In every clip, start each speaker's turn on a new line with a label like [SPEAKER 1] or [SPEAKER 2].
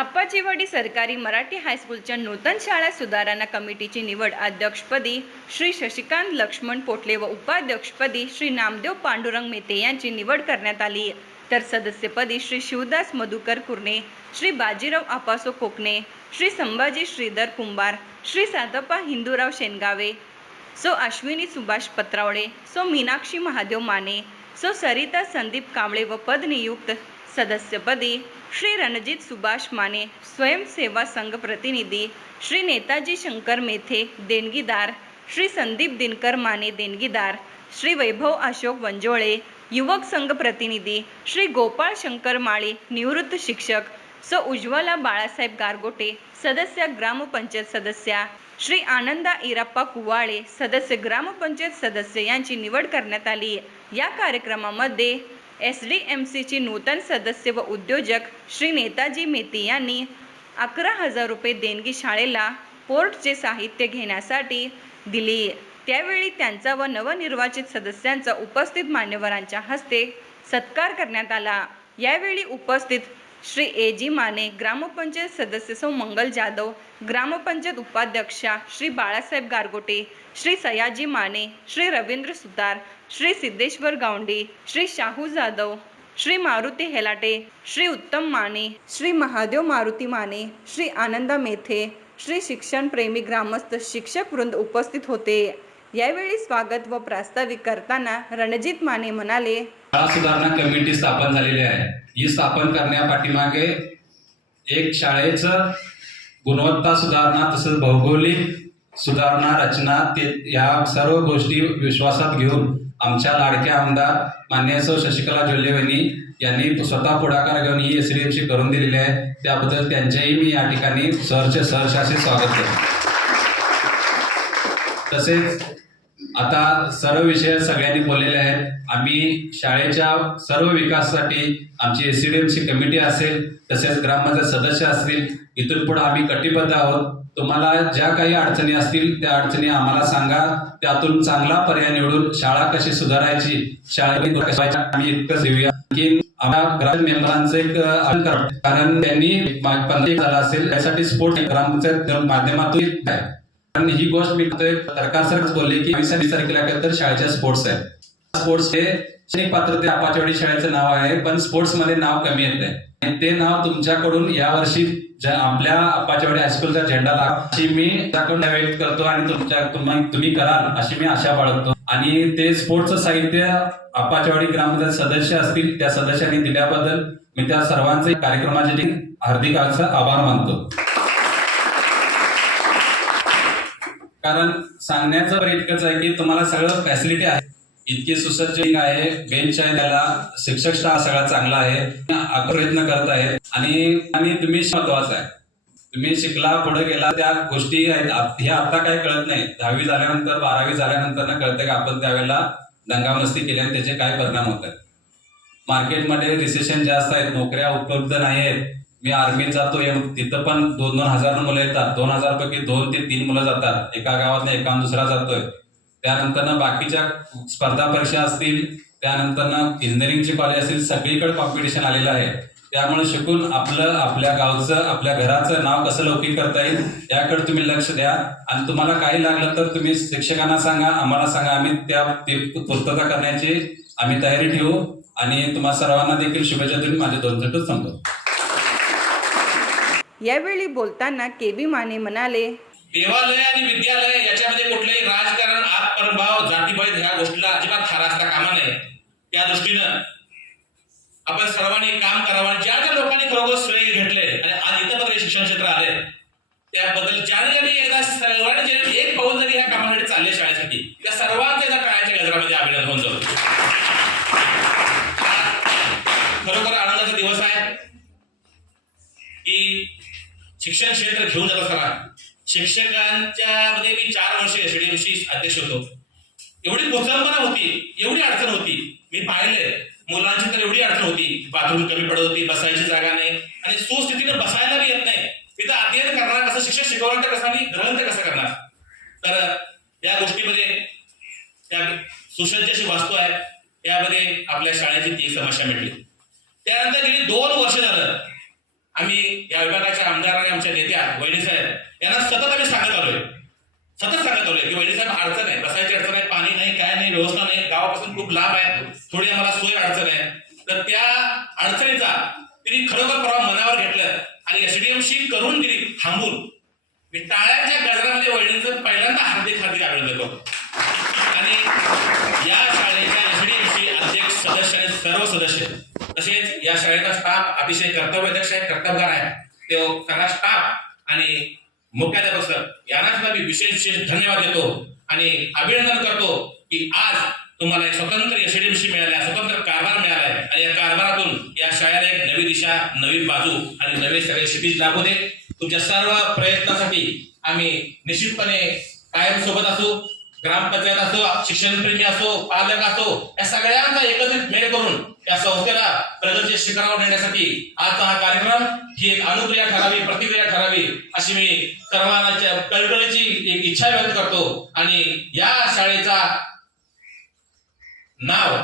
[SPEAKER 1] आप्पाजीवाडी सरकारी मराठी हायस्कूलच्या नूतन शाळा सुधारणा कमिटीची निवड अध्यक्षपदी श्री शशिकांत लक्ष्मण पोटले व उपाध्यक्षपदी श्री नामदेव पांडुरंग मेते यांची निवड करण्यात आली. तर सदस्यपदी श्री शिवदास मधुकर कुर्णे श्री बाजीराव आपासो कोकणे श्री संभाजी श्रीधर कुंभार श्री सातप्पा हिंदूराव शेनगावे सो अश्विनी सुभाष पत्रावळे सो मीनाक्षी महादेव माने सो सरिता संदीप कांबळे व पदनियुक्त सदस्यपदी श्री रणजित सुभाष माने स्वयंसेवा संघ प्रतिनिधी श्री नेताजी शंकर मेथे देणगीदार श्री संदीप दिनकर माने देणगीदार श्री वैभव अशोक वंजोळे युवक संघ प्रतिनिधी श्री गोपाळ शंकर माळी निवृत्त शिक्षक सो उज्ज्वला बाळासाहेब गारगोटे सदस्य ग्रामपंचायत सदस्या श्री आनंदा इराप्पा कुवाळे सदस्य ग्रामपंचायत सदस्य यांची निवड करण्यात आली. या कार्यक्रमामध्ये एस डी एम सीची नूतन सदस्य व उद्योजक श्री नेताजी मेती यांनी अकरा हजार रुपये देणगी शाळेला पोर्टचे साहित्य घेण्यासाठी दिली. त्यावेळी त्यांचा व नवनिर्वाचित सदस्यांचा उपस्थित मान्यवरांच्या हस्ते सत्कार करण्यात आला. यावेळी उपस्थित श्री ए जी माने ग्रामपंचायत सदस्य सौ मंगल जाधव ग्रामपंचायत उपाध्यक्षा श्री बाळासाहेब गारगोटे श्री सयाजी माने श्री रवींद्र सुतार श्री सिद्धेश्वर गावंडे श्री शाहू जाधव श्री मारुती हेलाटे श्री उत्तम माने श्री महादेव मारुती माने श्री आनंदा मेथे श्री शिक्षण प्रेमी ग्रामस्थ शिक्षक वृंद उपस्थित होते. यावेळी स्वागत व प्रास्ताविक करताना रणजित माने म्हणाले
[SPEAKER 2] शाळा सुधारणा कमिटी स्थापन झालेली आहे. ही स्थापन करण्यापाठीमागे एक शाळेचं गुणवत्ता सुधारणा तसंच भौगोलिक सुधारणा रचना ते या सर्व गोष्टी विश्वासात घेऊन आमच्या लाडक्या आमदार मान्य सौ शशिकला जोल्लेवणी यांनी स्वतः पुढाकार घेऊन ही एस डी एम सी करून दिलेली आहे. त्याबद्दल त्यांचेही मी या ठिकाणी सरचे सहर्ष असे स्वागत करतो. तसेच आता सर्व विषय सगळ्यांनी बोललेले आहेत. आम्ही शाळेच्या सर्व विकासासाठी आमची एस सी कमिटी असेल तसेच ग्रामपंचायत सदस्य असतील इथून पुढे आम्ही कटिबद्ध आहोत. तुम्हाला ज्या काही अडचणी असतील त्या अडचणी आम्हाला सांगा. त्यातून चांगला पर्याय निवडून शाळा कशी सुधारायची शाळेत आम्ही इतकंच देऊया की आम्हाला ग्राम मेंबरांचं एक कारण त्यांनी झाला असेल त्यासाठी स्पोर्ट ग्रामपंचायत माध्यमातून आहे कारण ही गोष्ट मी म्हणतोय सरकार सरच बोलले की वीस वीस तारखेला काय तर शाळेच्या स्पोर्ट्स आहे. स्पोर्ट्स हे शैक्षणिक पात्रते आपाचवाडी शाळेचं नाव आहे पण स्पोर्ट्समध्ये नाव कमी येत आहे ते नाव तुमच्याकडून यावर्षी वर्षी आपल्या आपाचवाडी हायस्कूलचा झेंडा लाग अशी मी त्याकडून व्यक्त करतो आणि तुमच्या तुम्ही कराल अशी मी आशा बाळगतो. आणि ते स्पोर्ट्सचं साहित्य आपाचवाडी ग्रामपंचायत सदस्य असतील त्या सदस्यांनी दिल्याबद्दल मी त्या सर्वांचे कार्यक्रमाचे हार्दिक आभार मानतो. कारण सांगण्याचं तर इतकंच आहे की तुम्हाला सगळं फॅसिलिटी आहे. इतकी सुसज्ज आहे बेंच आहे त्याला शिक्षक स्टाफ सगळा चांगला आहे. प्रयत्न करत आहेत आणि आणि तुम्ही महत्वाचं आहे. तुम्ही शिकला पुढे गेला त्या गोष्टी आहेत. हे आता काय कळत नाही. दहावी झाल्यानंतर बारावी झाल्यानंतर ना कळतं की आपण त्यावेळेला दंगामस्ती केल्याने त्याचे काय परिणाम होत आहेत. मार्केटमध्ये रिसेशन जास्त आहेत नोकऱ्या उपलब्ध नाही आहेत मी आर्मीत जातो तिथं पण दोन दोन हजार मुलं येतात. दोन हजार पैकी दोन ते तीन मुलं जातात. एका गावात एका दुसरा जातोय. त्यानंतर बाकीच्या स्पर्धा परीक्षा असतील त्यानंतर इंजिनिअरिंगची कॉलेज असतील सगळीकडे कॉम्पिटिशन आलेलं आहे. त्यामुळे शिकून आपलं आपल्या गावचं आपल्या घराचं नाव कसं लौकिक करता येईल याकडे तुम्ही लक्ष द्या. आणि तुम्हाला काही लागलं तर तुम्ही शिक्षकांना सांगा आम्हाला सांगा. आम्ही त्या पूर्तता करण्याची आम्ही तयारी ठेवू. आणि तुम्हा सर्वांना देखील शुभेच्छा देऊन माझे दोन मिनिटं संपतो.
[SPEAKER 1] यावेळी बोलताना के बी माने म्हणाले
[SPEAKER 2] देवालय आणि विद्यालय याच्यामध्ये कुठलंही राजकारण आत्मभाव जातीभेद ह्या गोष्टीला अजिबात थारा असता कामा नाही. त्या दृष्टीनं आपण सर्वांनी काम करावं ज्या ज्या लोकांनी खरोखर श्रेय घेतले आणि आज इथंपर्यंत शिक्षण क्षेत्र आले त्याबद्दल ज्याने ज्यांनी एकदा सर्वांनी एक पाऊल जरी ह्या कामासाठी चालले शाळेसाठी त्या सर्वांच्या त्या टाळ्याच्या गजरामध्ये अभिनंदन होऊन जाऊ. खरोखर आनंदाचा दिवस आहे की शिक्षण क्षेत्र घेऊन जात असताना शिक्षकांच्या मध्ये मी चार वर्ष एसडीएमसी अध्यक्ष होतो. एवढी कुचंबना होती एवढी अडचण होती. मी पाहिले मुलांची तर एवढी अडचण होती. बाथरूम कमी पडत होती बसायची जागा नाही. आणि सुस्थितीने बसायला बी येत नाही. तिथं अध्ययन करणार कसं शिक्षक शिकवणार तर कसं आणि ग्रहण तर कसं करणार? तर या गोष्टीमध्ये त्या सुसज्ज अशी वास्तू आहे. यामध्ये आपल्या शाळेची ती समस्या मिळली त्यानंतर गेली दोन वर्ष झालं. आम्ही या विभागाच्या आमदार आणि आमच्या नेत्या वैणी साहेब यांना सतत आम्ही सांगत आलोय. सतत सांगत आलोय की वैणी साहेब अडचण आहे. बसायची अडचण आहे पाणी नाही काय नाही व्यवस्था नाही गावापासून खूप लांब आहे थोडी आम्हाला सोय अडचण आहे. तर त्या अडचणीचा तिने खरोखर प्रभाव मनावर घेतलं आणि एसडीएमशी करून दिली थांबून मी टाळ्याच्या गजरामध्ये वहिनीचं पहिल्यांदा हार्दिक हार्दिक आढळलं आणि या तसेच या शाळेचा स्टाफ अतिशय कर्तव्यदक्ष आहे कर्तबगार आहे. ते सगळा स्टाफ आणि मुख्याध्यापक सर यांना सुद्धा मी विशेष विशेष धन्यवाद देतो आणि अभिनंदन करतो की आज तुम्हाला एक स्वतंत्र एसडीएमसी मिळाल्या स्वतंत्र कारभार मिळाला आहे आणि या कारभारातून या शाळेला एक नवी दिशा नवी बाजू आणि नवे सगळे क्षितिज लागू दे तुमच्या सर्व प्रयत्नासाठी आम्ही निश्चितपणे कायम सोबत असू. ग्रामपंचायत असो शिक्षणप्रेमी असो पालक असो या सगळ्यांचा एकत्रित मेळ करून या संस्थेला प्रगतीच्या शिखरावर नेण्यासाठी आजचा हा कार्यक्रम ही एक अनुक्रिया ठरावी प्रतिक्रिया ठरावी अशी मी सर्वांच्या कळकळीची एक इच्छा व्यक्त करतो. आणि या शाळेचा नाव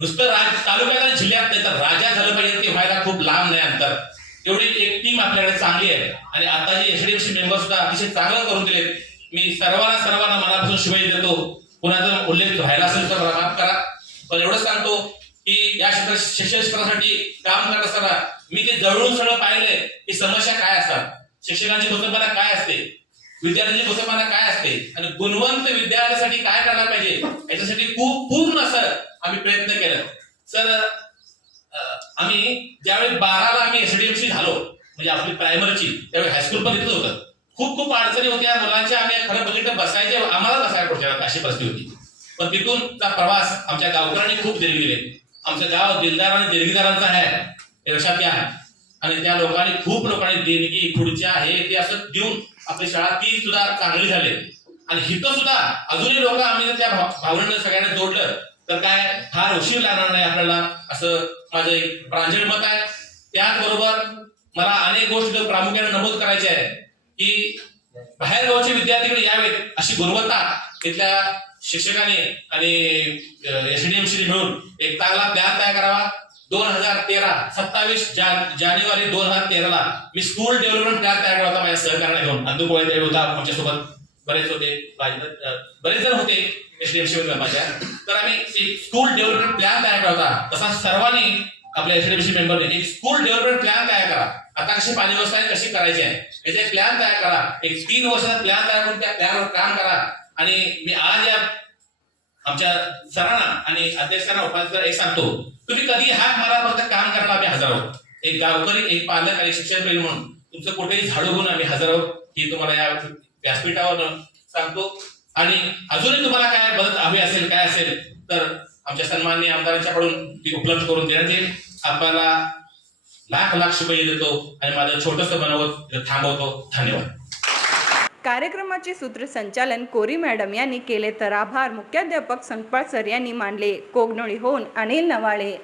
[SPEAKER 2] नुसतं राज तालुक्यात आणि जिल्ह्यात नाही तर राजा झालं पाहिजे ते व्हायला खूप लांब नाही अंतर. एवढी एक टीम आपल्याकडे चांगली आहे. आणि आता जे एसडीएफसी मेंबर सुद्धा अतिशय चांगलं करून दिले मी सर्वांना सर्वांना मनापासून शुभेच्छा देतो. कुणाचा उल्लेख व्हायला असेल तर माफ करा. पण एवढंच सांगतो की या क्षेत्रात शिक्षण क्षेत्रासाठी काम करत असताना मी ते जवळून सगळं पाहिलंय की समस्या काय असतात. शिक्षकांची कुटुंबाला काय असते? विद्यार्थ्यांची कुटुंबाला काय असते? आणि गुणवंत विद्यार्थ्यासाठी काय करायला पाहिजे? याच्यासाठी खूप पूर्ण असं आम्ही प्रयत्न केला. सर आम्ही ज्यावेळी बाराला आम्ही एसडीएमसी झालो म्हणजे आपली प्रायमरीची त्यावेळी हायस्कूल पण तिथंच होतं. खूप खूप अडचणी होत्या. मुलांच्या आम्ही खरं बघितलं बसायचे आम्हाला बसायला पुढच्या अशी परिस्थिती होती. पण तिथूनचा प्रवास आमच्या गावकऱ्यांनी खूप देणगी दिले आमचं गाव दिलदार आणि देणगीदारांचं आहे. हे लक्षात घ्या. आणि त्या लोकांनी खूप लोकांनी देणगी खुर्च्या हे ते असं देऊन आपली शाळा ती सुद्धा चांगली झाली. आणि हिथं सुद्धा अजूनही लोक आम्ही त्या भावनेनं सगळ्यांना जोडलं. तर काय फार उशीर लागणार नाही आपल्याला असं माझं एक प्रांजळ मत आहे. त्याचबरोबर मला अनेक गोष्टी प्रामुख्याने नमूद करायच्या आहे. की बाहेर गावचे विद्यार्थी यावेत अशी गुणवत्ता तिथल्या शिक्षकांनी आणि एसडीएमसी मिळून एक चांगला प्लॅन तयार करावा. दोन हजार तेरा सत्तावीस जानेवारी दोन हजार तेराला मी स्कूल डेव्हलपमेंट प्लॅन तयार केला होता माझ्या सहकार्याने घेऊन. अंदू पोळे होता आमच्यासोबत बरेच होते बरेच जण होते एसडीएमसी माझ्या. तर आम्ही स्कूल डेव्हलपमेंट प्लॅन तयार केला होता. तसा सर्वांनी आपल्या एसडीएमसी मेंबरने एक स्कूल डेव्हलपमेंट प्लॅन तयार करा. आता कशी पाणी व्यवस्था आहे कशी करायची आहे? याचा एक प्लॅन तयार करा. एक तीन वर्षाचा प्लॅन तयार करून त्या प्लॅनवर काम करा. आणि मी आज या आमच्या सरांना आणि अध्यक्षांना उपाध्यक्षांना एक सांगतो. तुम्ही कधी हात मारा फक्त काम करायला आम्ही हजर. आहोत एक गावकरी एक पालक आणि शिक्षण शिक्षणप्रेमी म्हणून तुमचं कुठेही झाडू घेऊन आम्ही हजर. आहोत ही तुम्हाला या व्यासपीठावर सांगतो. आणि अजूनही तुम्हाला काय मदत हवी असेल काय असेल तर आमच्या सन्माननीय आमदारांच्याकडून ती उपलब्ध करून देण्यात येईल. आपल्याला लाख लाख शुभेच्छा देतो आणि माझं छोटस बनवत थांबवतो. धन्यवाद.
[SPEAKER 1] कार्यक्रमाचे सूत्रसंचालन कोरी मॅडम यांनी केले तर आभार. मुख्याध्यापक संकपाळ सर यांनी मानले कोगनोळी होऊन अनिल नवाळे.